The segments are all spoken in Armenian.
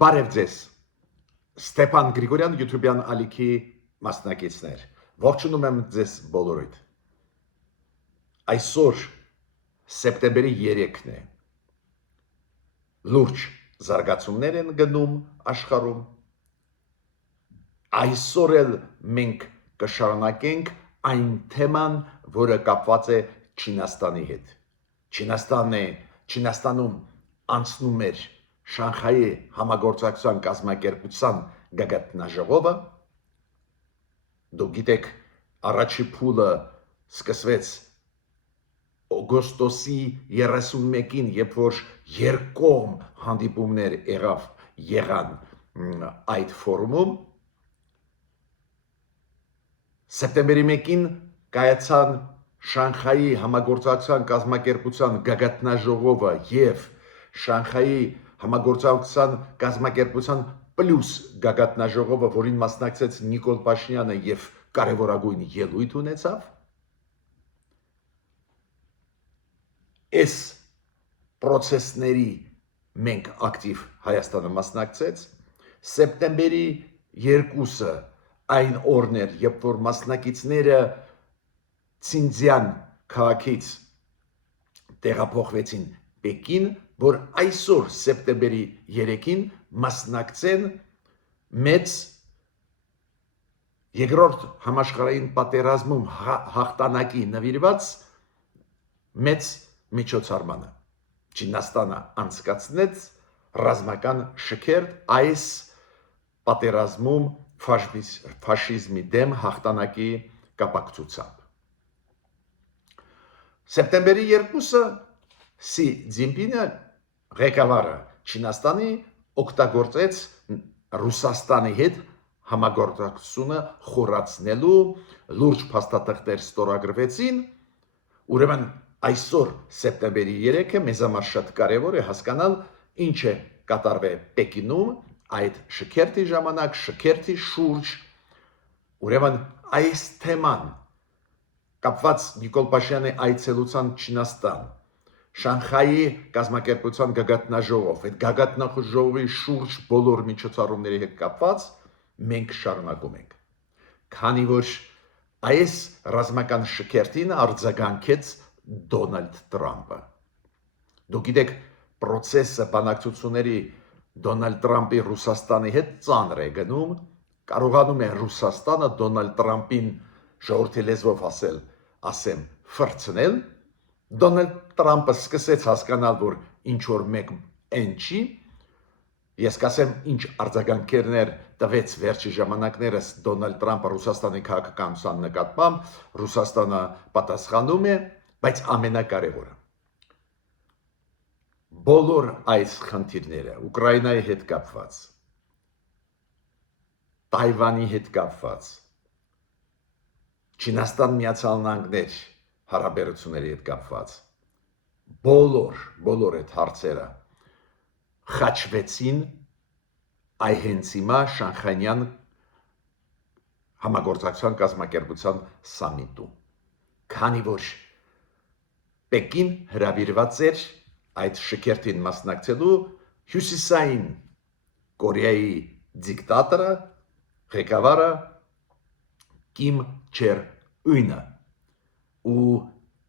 Բարև ձեզ, Ստեփան Գրիգորյան YouTube-յան ալիքի մասնակիցներ, ողջունում եմ ձեզ բոլորիդ։ Այսօր սեպտեմբերի 3-ն է, լուրջ զարգացումներ են գնում աշխարհում, այսօր էլ մենք կշարունակենք այն թեման, որը կապված է Չինաստանի հետ։ Չինաստանում անցնում էր Շանխայի համագործակցության կազմակերպության գագաթնաժողովը, դուք գիտեք, առաջի փուլը սկսվեց օգոստոսի 31-ին, երբ որ երկկողմ հանդիպումներ եղան այդ ֆորումում, սեպտեմբերի 1-ին կայացան Շանխայի համագործակցության կազմակերպության գագաթնաժողովը եւ Շանխայի համագործակցության կազմակերպության պլյուս գագաթնաժողովը, որին մասնակցեց Նիկոլ Փաշինյանը եւ կարևորագույն ելույթ ունեցավ, այս process-ների մենք ակտիվ Հայաստանը մասնակցեց, սեպտեմբերի 2-ը այն օրն էր, երբ որ մասնակիցները Ցինցյան քաղաքից տեղափոխվեցին Պեկին, որ այսօր սեպտեմբերի 3-ին մասնակցեն մեծ երկրորդ համաշխարհային պատերազմում հաղթանակի նվիրված մեծ միջոցառմանը։ Չինաստանը անցկացնեց ռազմական շքերթ այս պատերազմում ֆաշիզմի դեմ հաղթանակի կապակցությամբ։ Սեպտեմբերի 2-ը Սի Ցզինպինը ղեկավարը Չինաստանի օգտագործեց Ռուսաստանի հետ համագործակցությունը խորացնելու լուրջ փաստաթղթեր ստորագրվեցին, ուրեմն այսօր սեպտեմբերի 3-ը մեզ համար շատ կարևոր է հասկանալ ինչ է կատարվել Պեկինում այդ շքերթի ժամանակ, շքերթի շուրջ, ուրեմն այս թեման կապված Նիկոլ Փաշինյանի այցելության Չինաստան, Շանխայի կազմակերպության գագաթնաժողով, այդ գագաթնաժողովի շուրջ բոլոր միջոցառումների հետ կապված մենք շարունակում ենք, քանի որ այս ռազմական շքերթին արձագանքեց Դոնալդ Տրամպը։ Դուք գիտեք, process-ը բանակցությունների Դոնալդ Տրամպի Ռուսաստանի հետ ծանր է գնում, կարողանում է Ռուսաստանը Դոնալդ Տրամպին ժողովրդի լեզվով ասեմ, ֆրցնել, Դոնալդ Տրամպը սկսեց հասկանալ, որ ինչ որ մեկ այն չի, ես կասեմ ինչ արձագանքներ տվեց վերջի ժամանակներս Դոնալդ Տրամպը Ռուսաստանի քաղաքականության նկատմամբ, Ռուսաստանը պատասխանում է, բայց ամենակարևորը բոլոր այս խնդիրները Ուկրաինայի հետ կապված, Թայվանի հետ կապված, Չինաստան Միացյալ Նահանգներ հարաբերությունների հետ կապված, բոլոր այդ հարցերը խաչվեցին հենց հիմա Շանխայյան համագործակցության կազմակերպության սամիտում, քանի որ Պեկին հրավիրված էր այդ շքերթին մասնակցելու Հյուսիսային Կորեայի դիկտատորը, ղեկավարը Կիմ Չեր Յունը, ու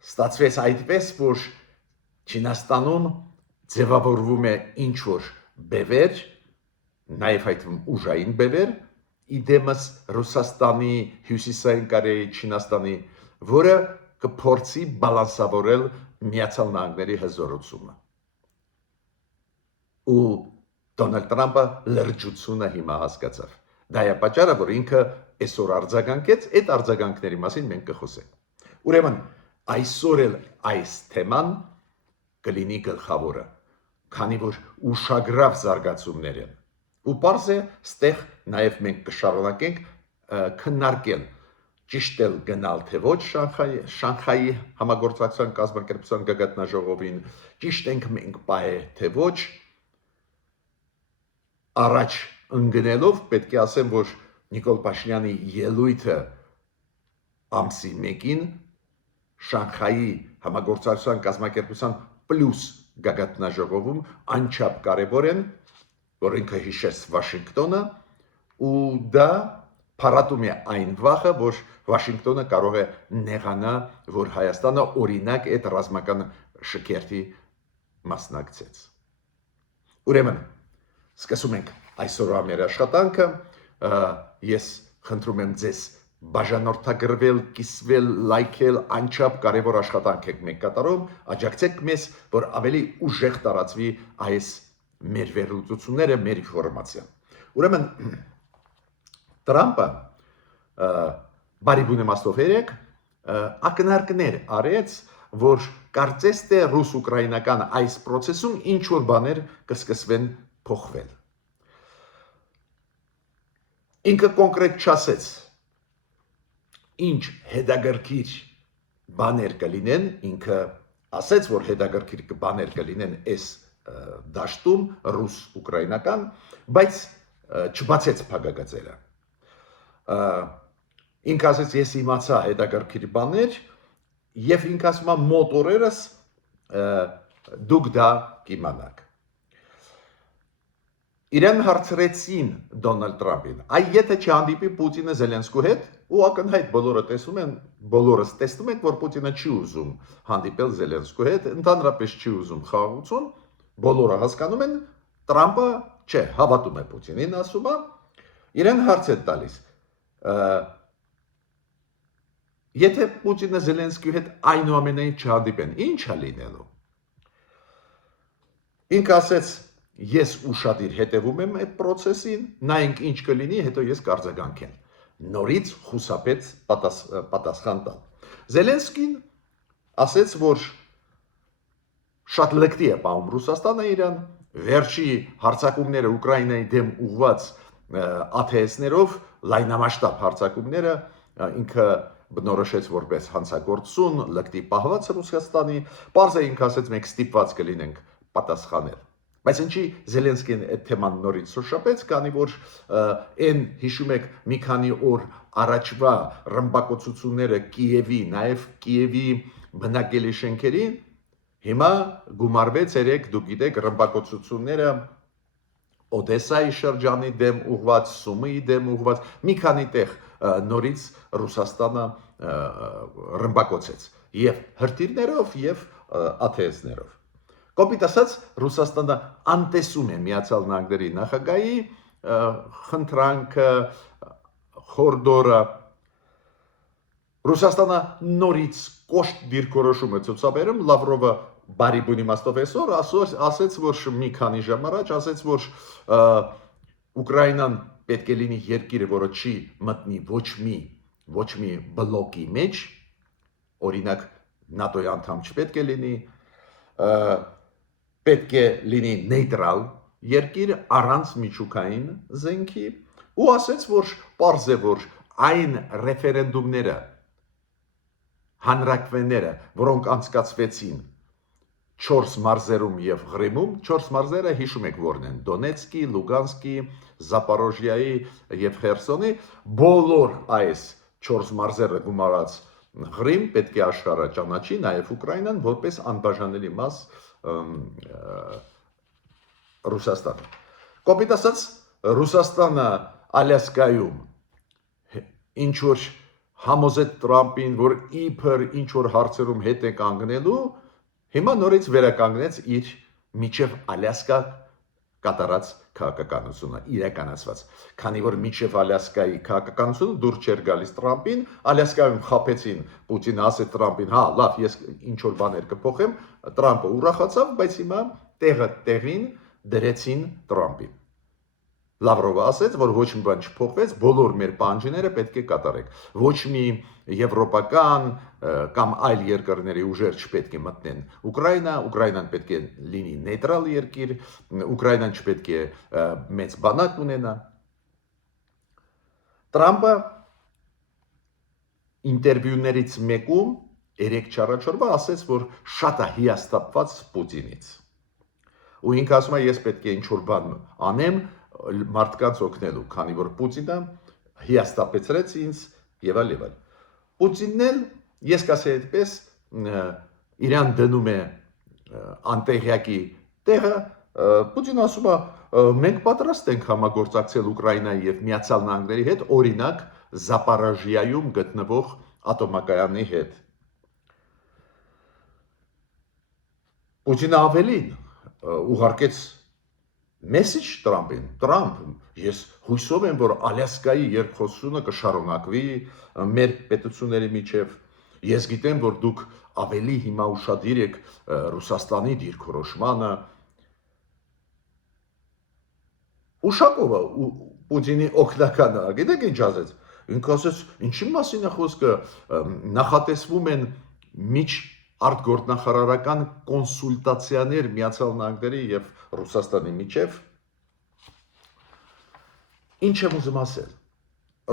ստացվեց այդպես, որ Չինաստանում ձևավորվում է ինչ որ բևեր, նաև այդ ուժային բևեր, իդեմս Ռուսաստանի, Հյուսիսային Կորեայի, Չինաստանի, որը կփորձի բալանսավորել Միացյալ Նահանգների հզորությունը։ Ու Դոնալդ Տրամպը լրջությունը հիմա հասկացավ։ Դա է պատճառը, որ ինքը այսօր արձագանքեց, այդ արձագանքների մասին մենք կխոսենք։ Ուրեմն այսօր էլ այս թեման կլինի գլխավորը, քանի որ ուշագրավ զարգացումներ են։ Ու պարզ է, ստեղ նաև մենք կշարունակենք քննարկել ճիշտ էլ գնալ թե ոչ Շանխայի համագործակցության կազմակերպության գագաթնաժողովին, ճիշտ ենք մենք բայ թե ոչ, առաջ ընկնելով պետք է ասեմ, որ Նիկոլ Փաշինյանի ելույթը ամսի 1-ին Շանխայի համագործակցության կազմակերպության պլյուս գագաթնաժողովում անչափ կարևոր են, որ ինքը հիշեց Վաշինգտոնը ու դա փառատում է այն վախը, որ Վաշինգտոնը կարող է նեղանա, որ Հայաստանը օրինակ այդ ռազմական շքերթի մասնակցեց։ Ուրեմն սկսում ենք այսօրվա մեր աշխատանքը, ես խնդրում եմ ձեզ բաժանորդագրվել, կիսվել, լայքել, անչափ կարևոր աշխատանք եք մենք կատարում, աջակցեք մեզ, որ ավելի ուժեղ տարածվի այս մեր վերլուծությունները, մեր ինֆորմացիան։ Ուրեմն Տրամպը բարի բուն իմաստով երեք ակնարկներ արեց, որ կարծես թե ռուս-ուկրաինական այս process-ում ինչ որ բաներ կսկսվեն փոխվել։ Ինքը կոնկրետ չասեց ինչ հետագրքիր բաներ կլինեն, ինքը ասեց, որ հետագրքիր բաներ կլինեն այս դաշտում ռուս-ուկրաինական, բայց չբացեց փակագծերը։ Ինքը ասեց, ես իմացա հետագրքիր բաներ եւ ինքը ասում է մոտ օրերս դուք դա կիմանաք։ Իրեն հարցրեցին Դոնալդ Տրամփին, այ եթե չհանդիպի Պուտինը Զելենսկու հետ, ու ակնհայտ բոլորս տեսնում ենք, որ Պուտինը չի ուզում հանդիպել Զելենսկու հետ, ընդհանրապես չի ուզում խաղաղություն, բոլորը հասկանում են, Տրամփը չէ, հավատում է Պուտինին, ասում է, իրեն հարց է տալիս, եթե Պուտինը Զելենսկու հետ այնուամենայնիվ չհանդիպեն, ինչ է լինելու։ Ինքը ասեց, ես ուշադիր հետևում եմ այդ process-ին, նայենք ինչ կլինի, հետո ես կարձագանքեմ։ Նորից խուսափեց պատասխան տալ։ Զելենսկին ասեց, որ շատ լկտի է պահում Ռուսաստանը իրան, վերջի հարձակումները Ուկրաինայի դեմ ուղված ATS-ներով, լայնամասշտաբ հարձակումները ինքը բնորոշեց որպես հանցագործություն, լկտի պահված Ռուսաստանի, պարզ է ինքը ասեց մենք ստիպված կլինենք պատասխանել։ Բայց ինչի Զելենսկին այդ թեման նորից շոշափեց, քանի որ այն հիշում եք մի քանի օր առաջվա ռմբակոծությունները Կիևի, նաև Կիևի բնակելի շենքերին, հիմա գումարվեց երեք, դուք գիտեք, ռմբակոծությունները Օդեսայի շրջանի դեմ ուղված, Սումիի դեմ ուղված, մի քանի տեղ նորից Ռուսաստանը ռմբակոծեց եւ հրթիռներով եւ ATS-ներով։ Կոպիտ ասած, Ռուսաստանը անտեսում է Միացյալ Նահանգների նախագահի խնդրանքը, խորդորը։ Ռուսաստանը նորից կոշտ դիրքորոշում է ցուցաբերում, Լավրովը բարի բուն իմաստով այսօր ասեց, որ մի քանի ժամ առաջ ասեց, որ Ուկրաինան պետք է լինի երկիրը, որը չի մտնի ոչ մի բլոկի մեջ, օրինակ ՆԱՏՕ-ի անդամ չպետք է լինի, պետք է լինի նեյտրալ երկիր առանց միջուկային զենքի, ու ասեց, որ պարզ է, որ այն ռեֆերենդումները, հանրակրվեները, որոնք անցկացվեցին 4 մարզերում եւ Ղրիմում, 4 մարզերը հիշում եք որն են, Դոնեցկի, Լուգանսկի, Զապորոժիայի եւ Խերսոնի, բոլոր այս 4 մարզերը գումարած Ղրիմ պետք է աշխարհը ճանաչի, նաեւ Ուկրաինան որպես անբաժանելի մաս Ռուսաստանը։ Կոպիտ ասած, Ռուսաստանը Ալյասկայում ինչ որ համոզեց Տրամփին, որ իբր ինչ որ հարցերում հետ է կանգնելու, հիմա նորից վերականգնեց իր միջև Ալյասկա կատարած քաղաքականությունը, իրականացված։ Քանի որ միջև Ալյասկայի քաղաքականությունը դուր չէր գալիս Տրամփին, Ալյասկայում խափեցին Պուտինը, ասեց Տրամփին, հա, լավ, ես ինչ որ բաներ կփոխեմ, Տրամփը ուրախացավ, բայց հիմա տեղը տեղին դրեցին Տրամփին։ Լավրովը ասեց, որ ոչ մի բան չփոխվեց, բոլոր մեր պահանջները պետք է կատարենք։ Ոչ մի եվրոպական կամ այլ երկրների ուժեր չպետք է մտնեն Ուկրաինան պետք է լինի նեյտրալ երկիր, Ուկրաինան չպետք է մեծ բանակ ունենա։ Տրամփը ինտերվյուներից մեկում 3-4 օրվա ասեց, որ շատ է հիասթափված Պուտինից։ Ու ինքը ասում է, ես պետք է ինչ-որ բան անեմ մարդկանց օգնելու, քանի որ Պուտինը հիասթափեցրեց ինձ եւ այլ եւ այլ։ Պուտինն էլ, ես կասեի այդպես, իրան դնում է անտեղյակի տեղը, Պուտինը ասում է, մենք պատրաստ ենք համագործակցել Ուկրաինայի եւ Միացյալ Նահանգների հետ, օրինակ Զապարաժիայում գտնվող ատոմակայանի հետ։ Պուտինը ավելին ուղարկեց մեսեջ Տրամպին, Տրամփ, ես հույսով եմ, որ Ալյասկայի երկխոսությունը կշարունակվի մեր պետությունների միջև։ Ես գիտեմ, որ դուք ավելի հիմա ուշադիր եք Ռուսաստանի դիրքորոշմանը։ Ուշակովը Պուտինի օգնականը, գիտեք ինչ ասեց։ Ինքը ասեց, ինչի մասին է խոսքը, նախատեսվում են միջ արտգործնախարարական կոնսուլտացիաներ Միացյալ Նահանգների եւ Ռուսաստանի միջև։ Ինչ եմ ուզում ասել։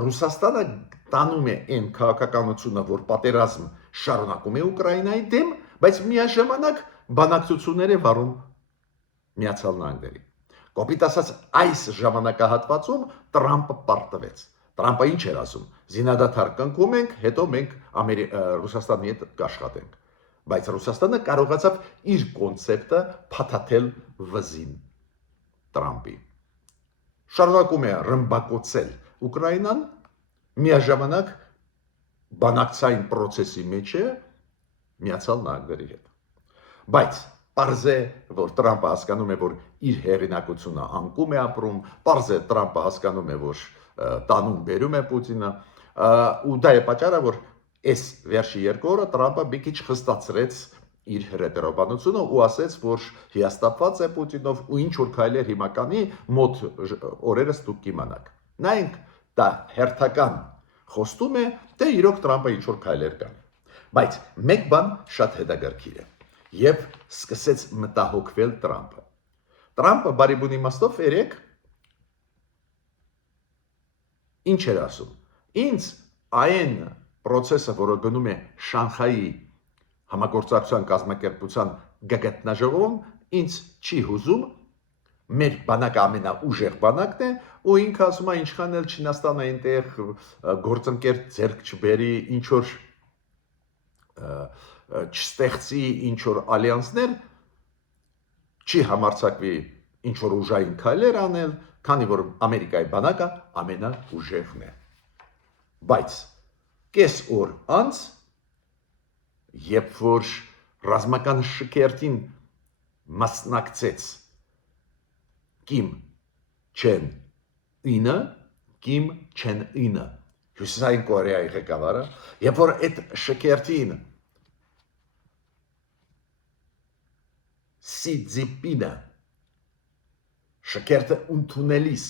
Ռուսաստանը տանում է այն քաղաքականությունը, որ պատերազմ շարունակում է Ուկրաինայի դեմ, բայց միաժամանակ բանակցություններ է վարում Միացյալ Նահանգների։ Կոպիտ ասած, այս ժամանակահատվածում Տրամպը պարտվեց։ Տրամպը ինչ էր ասում։ Զինադադար կնքում ենք, հետո մենք Ռուսաստանի հետ կաշխատենք։ Բայց Ռուսաստանը կարողացավ իր կոնցեպտը փաթաթել վզին Տրամպի։ Շարունակում է ռմբակոծել Ուկրաինան, միաժամանակ բանակցային process-ի մեջ է Միացյալ Նահանգների հետ։ Բայց պարզ է, որ Տրամպը հասկանում է, որ իր հեղինակությունը անկում է ապրում, պարզ է Տրամպը հասկանում է, որ տանում բերում է Պուտինը, ու դա է պատճառը, որ այս վերջի 2 օրը Տրամպը մի քիչ խստացրեց իր հրետերաբանությունը ու ասեց, որ հիասթափված է Պուտինով ու ինչ որ քայլեր հիմա կանի, մոտ օրերս դուք կիմանաք։ Նայենք, դա հերթական խոստում է, թե իրոք Տրամպը ինչ որ քայլեր կանի։ Բայց մեկ բան շատ հետաքրքիր է, եւ սկսեց մտահոգվել Տրամպը։ Տրամպը բարիբուն իմաստով երեք ինչ էր ասում։ Ինձ այն process-ը, որը գնում է Շանխայի համագործակցության կազմակերպության գագաթնաժողովում, ինձ չի հուզում, մեր բանակը ամենաուժեղ բանակն է, ու ինքը ասում է, ինչքան էլ Չինաստանը այնտեղ գործընկեր ձեռք չբերի, ինչ որ չստեղծի ինչ որ ալյանսներ, չի համարձակվի ինչ որ ուժային քայլեր անել, քանի որ Ամերիկայի բանակը ամենաուժեղն է։ Բայց կես օր անց, երբ որ ռազմական շքերթին մասնակցեց Կիմ Չեն Ինը, Հյուսիսային Կորեայի ղեկավարը, երբ որ այդ շքերթին Սի Ցզինպինը շքերթը ընդունելիս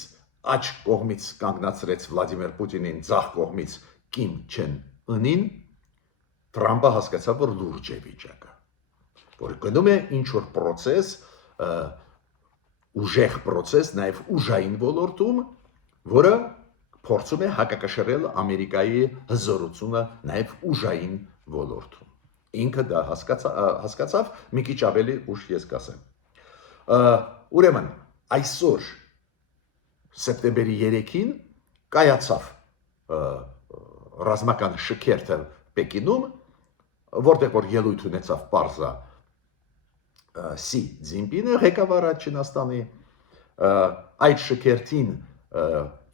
աջ կողմից կանգնացրեց Վլադիմիր Պուտինին, ձախ կողմից Կիմ Չեն Ինին, Տրամպը հասկացավ, որ լուրջ է վիճակը, որ գնում է ինչ որ process, ուժեղ process, նաև ուժային ոլորտում, որը փորձում է հակակշռել Ամերիկայի հզորությունը նաև ուժային ոլորտում։ Ինքը դա հասկացավ, մի քիչ ավելի ուշ ես կասեմ։ Ուրեմն այսօր սեպտեմբերի 3-ին կայացավ ռազմական շքերթը Պեկինում, որտեղ որ ելույթ ունեցավ պարզա Սի Ցզինպինը, ղեկավարը Չինաստանի, այդ շքերթին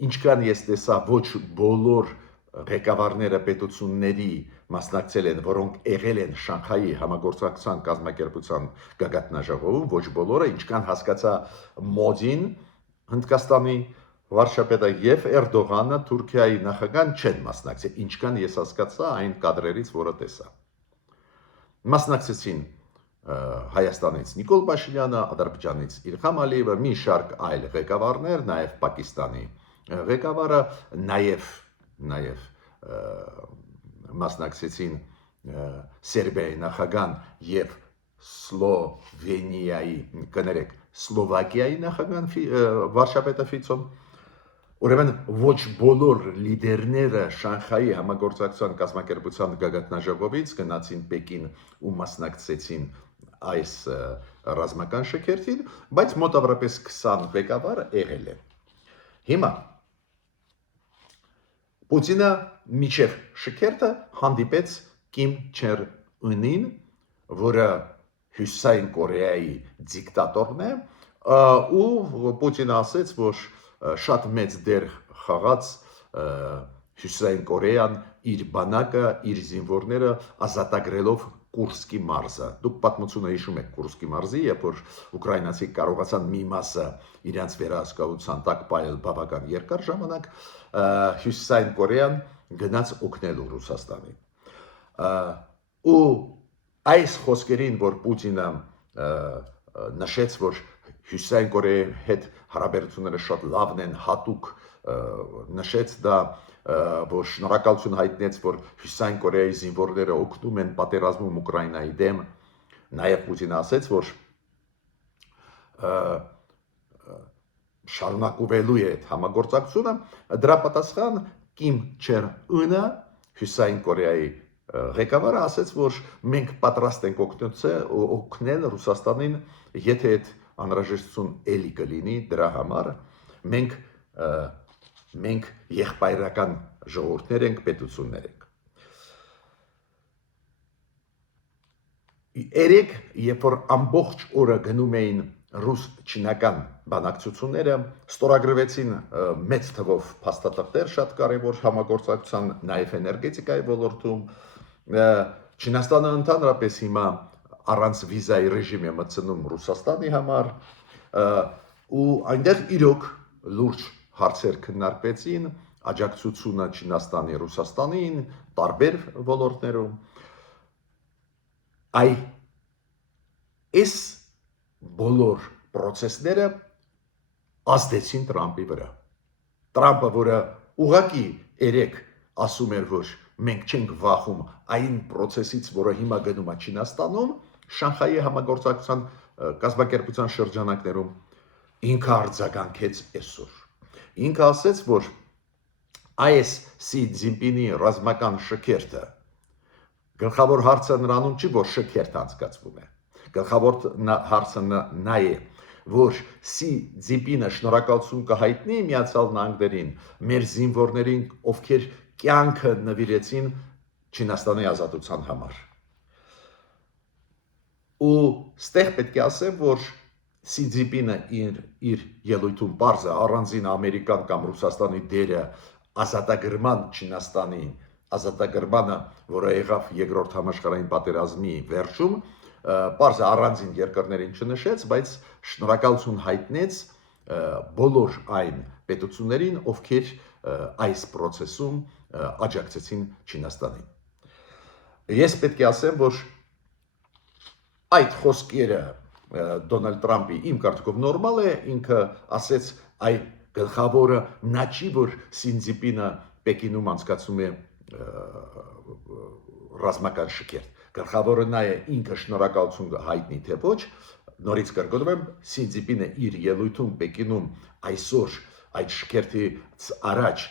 ինչքան ես տեսա, ոչ բոլոր ղեկավարները պետությունների մասնակցել են, որոնք եղել են Շանխայի համագործակցության կազմակերպության գագաթնաժողովում, ոչ բոլորը, ինչքան հասկացա Մոդին, Հնդկաստանի վարչապետը եւ Էրդողանը, Թուրքիայի նախագահան չեն մասնակցել, ինչքան ես հասկացա այն կադրերից, որը տեսա։ Մասնակցեցին Հայաստանից Նիկոլ Փաշինյանը, Ադրբեջանից Իլհամ Ալիևը, մի շարք այլ ղեկավարներ, նաև Պակիստանի ղեկավարը, նաև մասնակցեցին Սերբիայի նախագահան եւ Սլովակիայի նախագահան վարչապետը Ֆիցոն։ Ուրեմն ոչ բոլոր լիդերները Շանխայի համագործակցության կազմակերպության գագաթնաժողովից գնացին Պեկին ու մասնակցեցին այս ռազմական շքերթին, բայց մոտավորապես 20 ղեկավար եղել են։ Հիմա Պուտինը միջև շքերթը հանդիպեց Կիմ Չեն Ինին, որը Հյուսիսային Կորեայի դիկտատորն է, ու Պուտինը ասեց, որ շատ մեծ դեր խաղաց Հյուսիսային Կորեան իր բանակը, իր զինվորները ազատագրելով Կուրսկի մարզը։ Դուք պատմությունը հիշում եք Կուրսկի մարզի, երբ որ ուկրաինացի կարողացան մի մասը իրենց վերահսկողության տակ պահել բավական երկար ժամանակ, Հյուսիսային Կորեան գնաց օգնելու Ռուսաստանին։ Ու այս խոսքերին, որ Պուտինը նշեց, որ Հյուսիսային Կորեայի հետ հարաբերությունները շատ լավն են, հատուկ նշեց դա, որ շնորհակալություն հայտնեց, որ Հյուսիսային Կորեայի զինվորները օգնում են պատերազմում Ուկրաինայի դեմ, նաև Պուտինը ասեց, որ շարունակվելու է այդ համագործակցությունը, դրա պատասխան Կիմ Չեր Ընը, Հյուսիսային Կորեայի ղեկավարը ասեց, որ մենք պատրաստ ենք օգնել Ռուսաստանին, եթե այդ անհրաժեշտություն էլի կլինի դրա համար, մենք եղբայրական ժողովուրդներ ենք, պետություններ ենք։ Երեք, երբ որ ամբողջ օրը գնում էին ռուս-չինական բանակցությունները, ստորագրվեցին մեծ թվով փաստաթղթեր, շատ կարևոր համագործակցության, նաև էներգետիկայի ոլորտում, Չինաստանը ընդհանրապես հիմա առանց վիզայի ռեժիմ է մտցնում Ռուսաստանի համար, ու այնտեղ իրոք լուրջ հարցեր քննարկվեցին, աջակցությունը Չինաստանի Ռուսաստանին, տարբեր ոլորտներում։ Այս բոլոր process-ները ազդեցին Տրամպի վրա։ Տրամպը, որը ուղղակի երեք ասում էր, որ մենք չենք վախում այն process-ից, որը հիմա գնում է Չինաստանում, Շանխայի համագործակցության կազմակերպության շրջանակներում ինքը արձագանքեց այսօր։ Ինքը ասեց, որ այս Սի Ցզինպինի ռազմական շքերթը գլխավոր հարցը նրանում չի, որ շքերթ անցկացվում է։ Գլխավոր հարցը նա է, որ Սի Ցզինպինը շնորհակալություն կհայտնի Միացյալ Նահանգներին, մեր զինվորներին, ովքեր կյանքը նվիրեցին Չինաստանի ազատության համար։ Ու ստեղ պետք է ասեմ, որ Սի Ցզինպինը իր ելույթում պարզ է առանձին Ամերիկան կամ Ռուսաստանի դերը ազատագրման Չինաստանի ազատագրմանը, որը եղավ երկրորդ համաշխարհային պատերազմի վերջում, պարզ է առանձին երկրներին չնշեց, բայց շնորհակալություն հայտնեց բոլոր այն պետություններին, ովքեր այս process-ում աջակցեցին Չինաստանին։ Ես պետք է ասեմ, որ այդ խոսքերը Դոնալդ Տրամպի իմ կարծիքով նորմալ է, ինքը ասեց այ գլխավորը նա չի, որ Սի Ցզինպինը Պեկինում անցկացում է ռազմական շքերթ։ Գլխավորը նա է, ինքը շնորհակալություն հայտնի թե ոչ, նորից կրկնում եմ, Սի Ցզինպինը իր ելույթում Պեկինում այսօր այդ շքերթից առաջ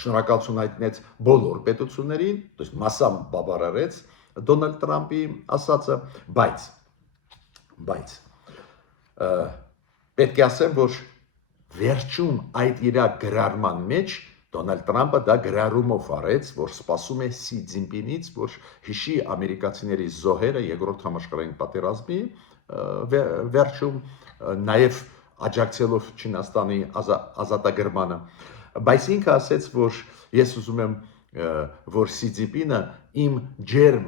շնորհակալություն հայտնեց բոլոր պետություններին, то есть մասամբ բավարարեց Դոնալդ Տրամպի ասածը, բայց պետք է ասեմ, որ վերջում այդ իր գրառման մեջ Դոնալդ Տրամպը դա գրառումով արեց, որ սպասում է Սի Ցզինպինից, որ հիշի ամերիկացիների զոհերը երկրորդ համաշխարհային պատերազմի վերջում, նաև աջակցելով Չինաստանի ազատագրմանը, բայց ինքը ասեց, որ ես ուզում եմ, որ Սի Ցզինպինը իմ ջերմ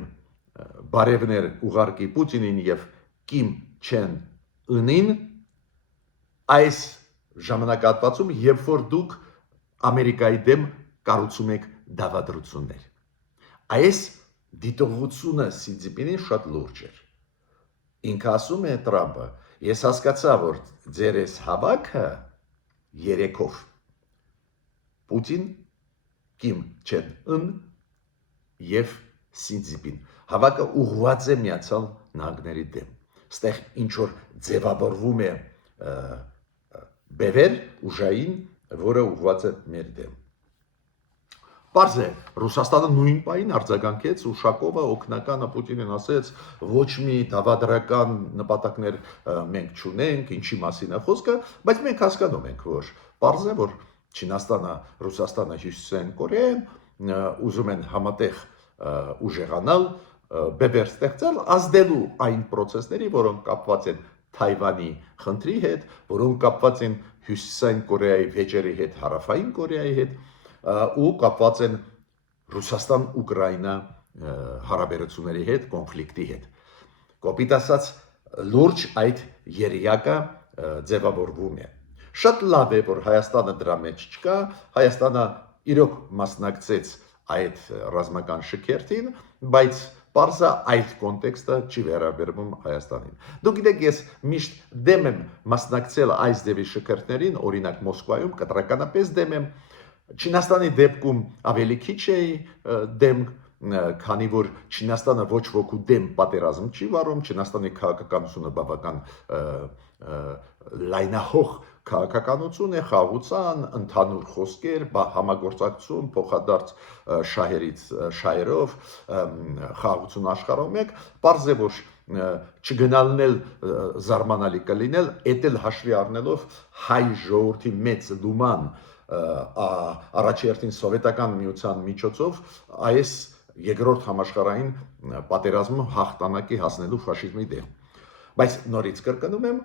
բարևներ ուղարկի Պուտինին եւ Կիմ Չեն Ընին այս ժամանակահատվածում, երբ որ դուք Ամերիկայի դեմ կառուցում եք դավադրություններ։ Այս դիտողությունը Սի Ցզինպինին շատ լուրջ էր։ Ինքը ասում է Տրամպը, ես հասկացա, որ ձեր այս հավաքը երեքով Պուտին, Կիմ Չեն Ուն եւ Սի Ցզինպին հավաքը ուղղված է Միացյալ Նահանգների դեմ։ Ստեղ ինչ որ ձևավորվում է բևեր ուժային, որը ուղղված է մեր դեմ։ Պարզ է, Ռուսաստանը նույն պահին արձագանքեց Ուշակովը օգնականը Պուտինին ասեց, ոչ մի դավադրական նպատակներ մենք չունենք, ինչի մասին է խոսքը, բայց մենք հասկանում ենք, որ պարզ է, որ Չինաստանը, Ռուսաստանը, Հյուսիսային Կորեան ուզում են համատեղ ուժեղանալ, բևեր ստեղծել, ազդելու այն process-ների, որոնք կապված են Թայվանի խնդրի հետ, որոնք կապված են Հյուսիսային Կորեայի վեճերի հետ, Հարավային Կորեայի հետ ու կապված են Ռուսաստան-Ուկրաինա հարաբերությունների հետ, կոնֆլիկտի հետ։ Կոպիտ ասած, լուրջ այդ երիակը ձևավորվում է։ Շատ լավ է, որ Հայաստանը դրա մեջ չկա, Հայաստանը իրոք մասնակցեց այդ ռազմական շքերթին, բայց Պարզա այդ կոնտեքստը չի վերաբերվում Հայաստանին։ Դուք գիտեք, ես միշտ դեմ եմ մասնակցել այս դեպի շքերթներին, օրինակ Մոսկվայում կտրականապես դեմ եմ։ Չինաստանի դեպքում ավելի քիչ էի դեմ, քանի որ Չինաստանը ոչ ոքի դեմ պատերազմ չի վարում, Չինաստանի քաղաքականությունը բավական լայնահող քաղաքականություն է, խաղաղության, ընդհանուր խոսքեր, համագործակցություն, փոխադարձ շահերով, խաղաղություն աշխարհում եք, պարզ է, որ չգնալն էլ զարմանալի կլինել, էդ էլ հաշվի առնելով հայ ժողովրդի մեծ լուման առաջերտին սովետական միության միջոցով այս երկրորդ համաշխարհային պատերազմը հաղթանակի հասնելու ֆաշիզմի դեմ։ Բայց նորից կրկնում եմ,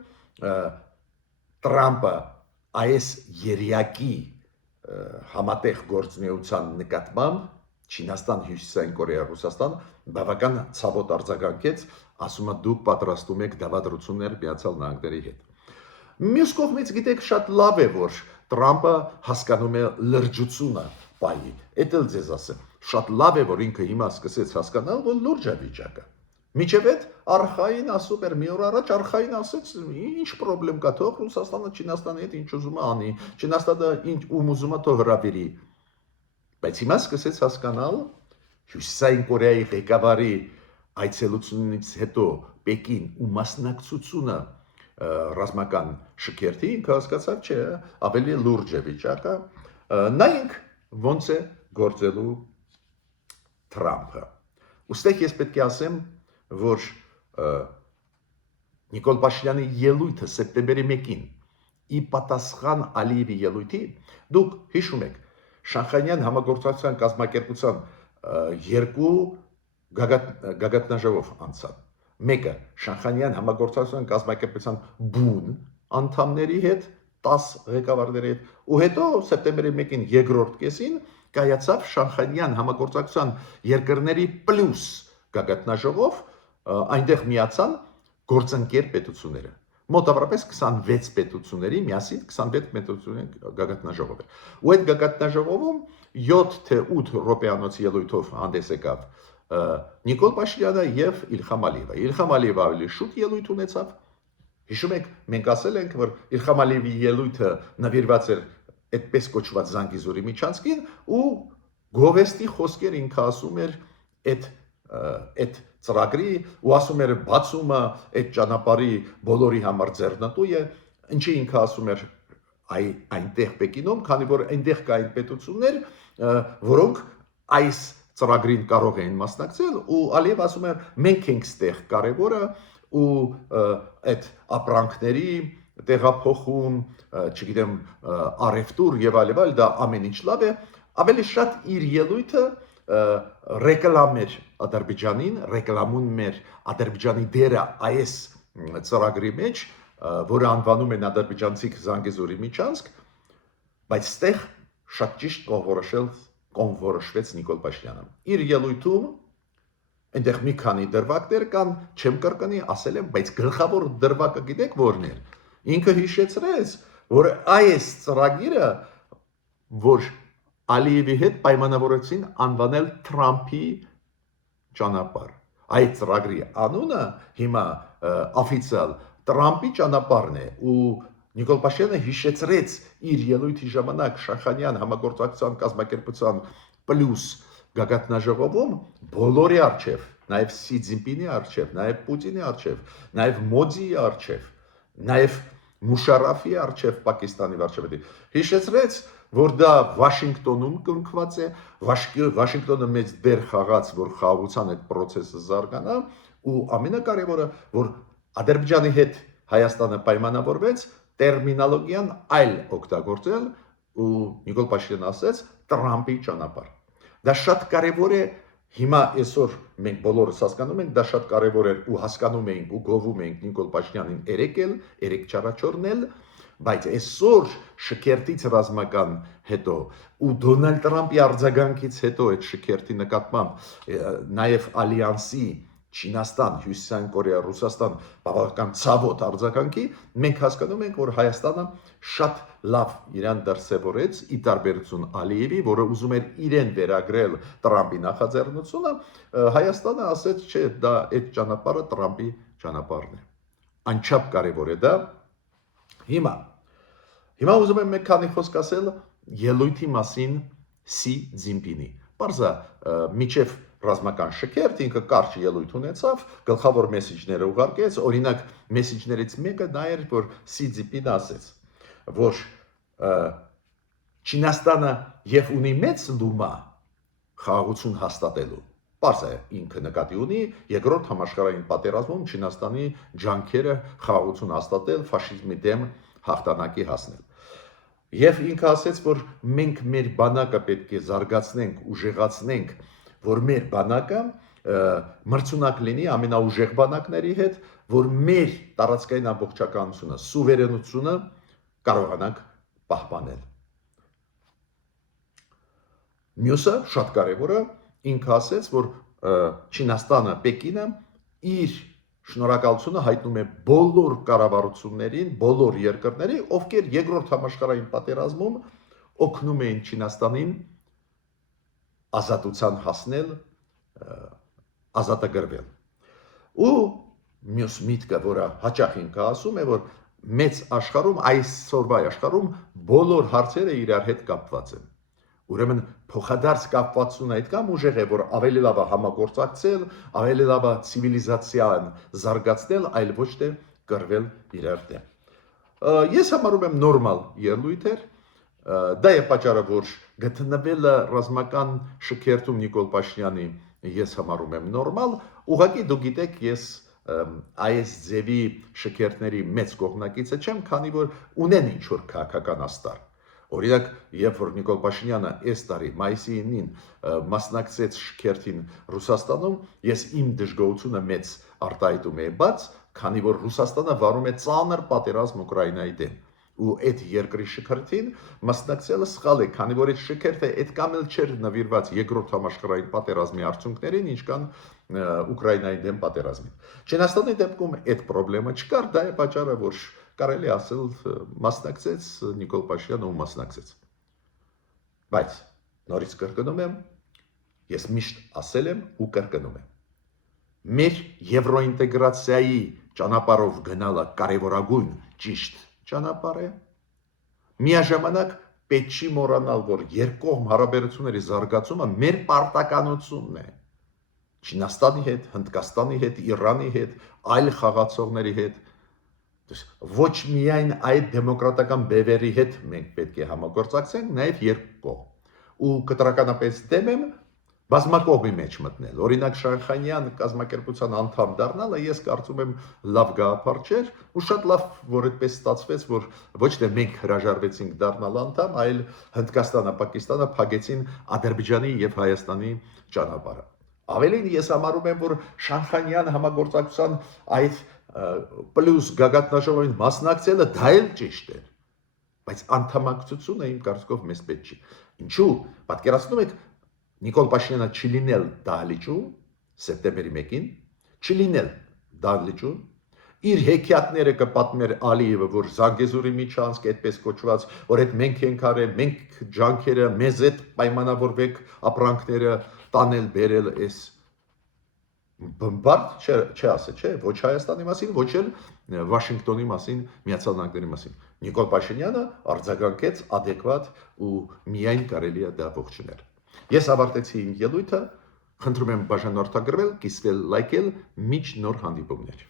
Տրամպը այս երիակի համատեղ գործունեության նկատմամբ Չինաստան, Հյուսիսային Կորեա, Ռուսաստան բավական ցավոտ արձագանքեց, ասում է դուք պատրաստում եք դավադրություններ Միացյալ Նահանգների հետ։ Մյուս կողմից գիտեք շատ լավ է, որ Տրամպը հասկանում է լրջությունը պայի։ Էդ էլ ձեզ ասեմ, շատ լավ է, որ ինքը հիմա սկսեց հասկանալ, որ լուրջ է վիճակը։ Միջև այդ արխային ասում էր մի օր առաջ արխային ասեց ինչ խնդրեմ կա թող Ռուսաստանը Չինաստանի հետ ինչ ուզում է անի, Չինաստանը ինչ ուզում է թող հրավիրի։ Բայց հիմա սկսեց հասկանալ Հյուսիսային Կորեայի ղեկավարի այցելությունից հետո Պեկին ու մասնակցությունը ռազմական շքերթի ինքը հասկացավ, չէ, ավելի լուրջ է վիճակը։ Նայենք ոնց է գործելու Թրամփը։ Ուստեղ ես պետք է ասեմ, որ Նիկոլ Փաշինյանի ելույթը սեպտեմբերի 1-ին ի պատասխան Ալիևի ելույթի, դուք հիշում եք, Շանխայյան համագործակցության կազմակերպության երկու գագաթնաժողով անցան։ Մեկը Շանխայյան համագործակցության կազմակերպության բուն անդամների հետ, 10 ղեկավարների հետ, ու հետո սեպտեմբերի 1-ին երկրորդ կեսին կայացավ Շանխայյան համագործակցության երկրների պլյուս գագաթնաժողով, այնտեղ միացան գործընկեր պետությունները։ Մոտավորապես 26 պետությունների միասին 26 պետությունների գագաթնաժողով էր։ Ու այդ գագաթնաժողովում 7 թե 8 րոպեանոց ելույթով հանդես եկավ Նիկոլ Փաշինյանը եւ Իլհամ Ալիևը։ Իլհամ Ալիևը ավելի շուտ ելույթ ունեցավ։ Հիշում եք, մենք ասել ենք, որ Իլհամ Ալիևի ելույթը նվիրված էր այդպես կոչված Զանգիզուրի միջանցքին ու գովեստի խոսքեր ինքը ասում էր այդ ծրագրի ու ասում էր բացումը այդ ճանապարհի բոլորի համար ձեռնտու է, ինչի ինքը ասում էր այնտեղ Պեկինում, քանի որ այնտեղ կային պետություններ, որոնք այս ծրագրին կարող էին մասնակցել ու Ալիև ասում էր մենք ենք ստեղ կարևորը ու այդ ապրանքների տեղափոխում, չգիտեմ, առևտուր եւ այլ դա ամեն ինչ լավ է, ավելի շատ իր ելույթը ռեկլամեր Ադրբեջանին, ռեկլամում էր Ադրբեջանի դերը այս ծրագրի մեջ, որը անվանում են ադրբեջանցիք Զանգեզուրի միջանցք, բայց ստեղ շատ ճիշտ կողմորոշվեց Նիկոլ Փաշինյանը։ Իր ելույթում այնտեղ մի քանի դրվագներ կան, չեմ կրկնի, ասել եմ, բայց գլխավոր դրվագը գիտեք որն էր։ Ինքը հիշեցրեց, որ այս ծրագիրը, որ Ալիևի հետ պայմանավորեցին անվանել Թրամփի ճանապարհ։ Այդ ծրագրի անունը հիմա օֆիցիալ Տրամփի ճանապարհն է ու Նիկոլ Փաշինյանը հիշեցրեց իր ելույթի ժամանակ Շանխայյան համագործակցության կազմակերպության պլյուս գագաթնաժողովում բոլորի արչև, նաև Սի Ցզինպինի արչև, նաև Պուտինի արչև, նաև Մոդիի արչև, նաև Մուշարաֆի արչև Պակիստանի վարչապետի հիշեցրեց, որ դա Վաշինգտոնում կնքված է, Վաշինգտոնը մեծ դեր խաղաց, որ խաղաղության այդ process-ը զարգանա ու ամենակարևորը, որ Ադրբեջանի հետ Հայաստանը պայմանավորվեց տերմինոլոգիան այլ օգտագործել ու Նիկոլ Փաշինյանը ասեց Տրամփի ճանապարհ։ Դա շատ կարևոր է Հիմա այսօր մենք բոլորս հասկանում ենք, դա շատ կարևոր էր ու հասկանում էինք ու գովում էինք Նիկոլ Փաշինյանին երեք չառաջորնել, բայց այսօր շքերթից ռազմական հետո ու Դոնալդ Տրամպի արձագանքից հետո այդ շքերթի նկատմամբ նաև ալյանսի Չինաստան, Հյուսիսային Կորեա, Ռուսաստան բավական ցավոտ արձագանքի, մենք հասկանում ենք, որ Հայաստանը շատ լավ իրան դրսևորեց ի տարբերություն Ալիևի, որը ուզում էր իրեն վերագրել Տրամպի նախաձեռնությունը, Հայաստանը ասեց, չէ, դա այդ ճանապարհը Տրամպի ճանապարհն է։ Անչափ կարևոր է դա։ Հիմա ուզում եմ մեկ քանի խոսք ասել ելույթի մասին Սի Ցզինպինի։ Պարզա միջև ռազմական շքերթ ինքը կարճ ելույթ ունեցավ, գլխավոր մեսեջները ուղարկեց, օրինակ մեսեջներից մեկը դա էր, որ Սի Ցզինպինը ասեց, որ Չինաստանը եւ ունի մեծ լումա խաղաղություն հաստատելու։ Պարզ է, ինքը նկատի ունի երկրորդ համաշխարհային պատերազմում Չինաստանի ջանքերը խաղաղություն հաստատել, ֆաշիզմի դեմ հաղթանակի հասնել։ Եվ ինքը ասեց, որ մենք մեր բանակը պետք է զարգացնենք, ուժեղացնենք, որ մեր բանակը մրցունակ լինի ամենաուժեղ բանակների հետ, որ մեր տարածքային ամբողջականությունը, սուվերենությունը կարողանանք պահպանել։ Մյուսը շատ կարևորը, ինքը ասեց, որ Չինաստանը, Պեկինը իր շնորհակալությունը հայտնում է բոլոր կառավարություններին, բոլոր երկրներին, ովքեր երկրորդ համաշխարհային պատերազմում օգնում էին Չինաստանին ազատության հասնել, ազատագրվել։ Ու մյուս միտքը, որը հաճախ ինքը ասում է, որ մեծ աշխարհում, այսօրվա աշխարհում բոլոր հարցերը իրար հետ կապված են։ Ուրեմն փոխադարձ կապվածությունը այդքան ուժեղ է, որ ավելի լավ է համագործակցել, ավելի լավ է ցիվիլիզացիան զարգացնել, այլ ոչ թե կռվել իրար դեմ։ Ես համարում եմ նորմալ ելույթ էր, դա է պատճառը, որ գտնվելը ռազմական շքերթում Նիկոլ Փաշինյանի ես համարում եմ նորմալ, ուղղակի դու գիտեք, ես այս ձևի շքերթների մեծ կողմնակիցը չեմ, քանի որ ունեն ինչ-որ քաղաքական աստար։ Օրինակ, երբ որ Նիկոլ Փաշինյանը այս տարի մայիսի 9-ին մասնակցեց շքերթին Ռուսաստանում, ես իմ դժգոհությունը մեծ արտահայտում եմ բաց, քանի որ Ռուսաստանը վարում է ծանր պատերազմ Ուկրաինայի դեմ։ Ու այդ երկրի շքերթին մասնակցելը սխալ է, քանի որ այդ շքերթը այդքան էլ չէր նվիրված երկրորդ համաշխարհային պատերազմի արդյունքներին, ինչքան Ուկրաինայի դեմ պատերազմին։ Չինաստանի դեպքում այդ խնդրեմը չկար, դա է պատճառը, որ կարելի ասել մասնակցեց Նիկոլ Փաշինյանը ու մասնակցեց։ Բայց նորից կրկնում եմ, ես միշտ ասել եմ ու կրկնում եմ։ Մեր եվրոինտեգրացիայի ճանապարհով գնալը կարևորագույն ճիշտ ճանապարհ է։ Միաժամանակ պետք չի մոռանալ, որ երկկողմ հարաբերությունների զարգացումը մեր պարտականությունն է։ Չինաստանի հետ, Հնդկաստանի հետ, Իրանի հետ, այլ խաղացողների հետ ոչ միայն այդ դեմոկրատական բևերի հետ մենք պետք է համագործակցենք, նաև երկկողմ։ Ու կտրականապես դեմ եմ բազմակողմի մեջ մտնել։ Օրինակ Շանխայյան կազմակերպության անդամ դառնալը ես կարծում եմ լավ գաղափար չէր, ու շատ լավ, որ այդպես ստացվեց, որ ոչ թե մենք հրաժարվեցինք դառնալ անդամ, այլ Հնդկաստանը, Պակիստանը փակեցին Ադրբեջանի եւ Հայաստանի ճանապարհը։ Ավելին ես համարում եմ, որ Շանխայյան համագործակցության այդ պլյուս գագաթնաժողովին մասնակցելը դա էլ ճիշտ էր, բայց անդամակցությունը իմ կարծիքով մեզ պետք չի։ Ինչու՞, պատկերացնում եք Նիկոլ Փաշինյանը չլինել դահլիճում սեպտեմբերի 1-ին, չլինել դահլիճում, իր հեքիաթները կպատմեր Ալիևը, որ Զանգեզուրի միջանցք այդպես կոչված, որ այդ մենք ենք արել, մենք ջանքերը, մեզ հետ պայմանավորվեք ապրանքները տանել, բերել էս բմբարդ չի ասել, չէ, ոչ Հայաստանի մասին, ոչ էլ Վաշինգտոնի մասին, Միացյալ Նահանգների մասին։ Նիկոլ Փաշինյանը արձագանքեց adekvat ու միայն կարելի է դա ողջունել։ Ես ավարտեցի իմ ելույթը, խնդրում եմ բաժանորդագրվել, կիսվել, լայքել, մինչ նոր հանդիպումներ։